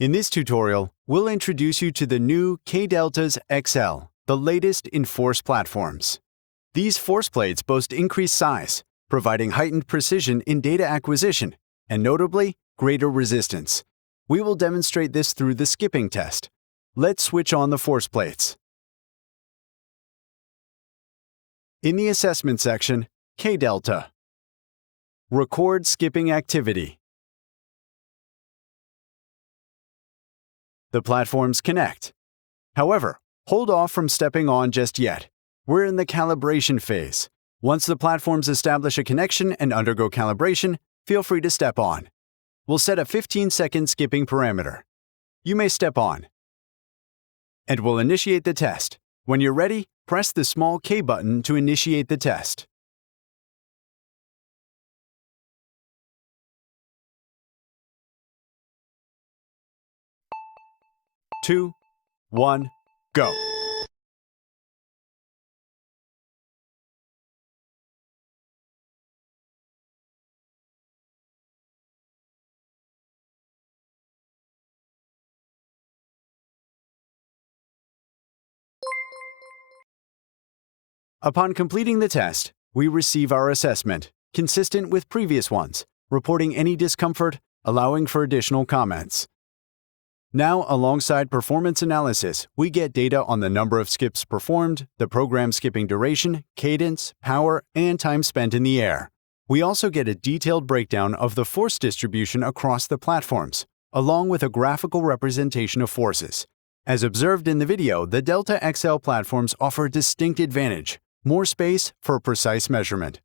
In this tutorial, we'll introduce you to the new K-Deltas XL, the latest in force platforms. These force plates boast increased size, providing heightened precision in data acquisition, and notably, greater resistance. We will demonstrate this through the skipping test. Let's switch on the force plates. In the assessment section, K-Delta. Record skipping activity. The platforms connect. However, hold off from stepping on just yet. We're in the calibration phase. Once the platforms establish a connection and undergo calibration, feel free to step on. We'll set a 15-second skipping parameter. You may step on. And we'll initiate the test. When you're ready, press the small K button to initiate the test. 2, 1, go. Upon completing the test, we receive our assessment, consistent with previous ones, reporting any discomfort, allowing for additional comments. Now, alongside performance analysis, we get data on the number of skips performed, the program skipping duration, cadence, power, and time spent in the air. We also get a detailed breakdown of the force distribution across the platforms, along with a graphical representation of forces. As observed in the video, the Delta XL platforms offer a distinct advantage: more space for precise measurement.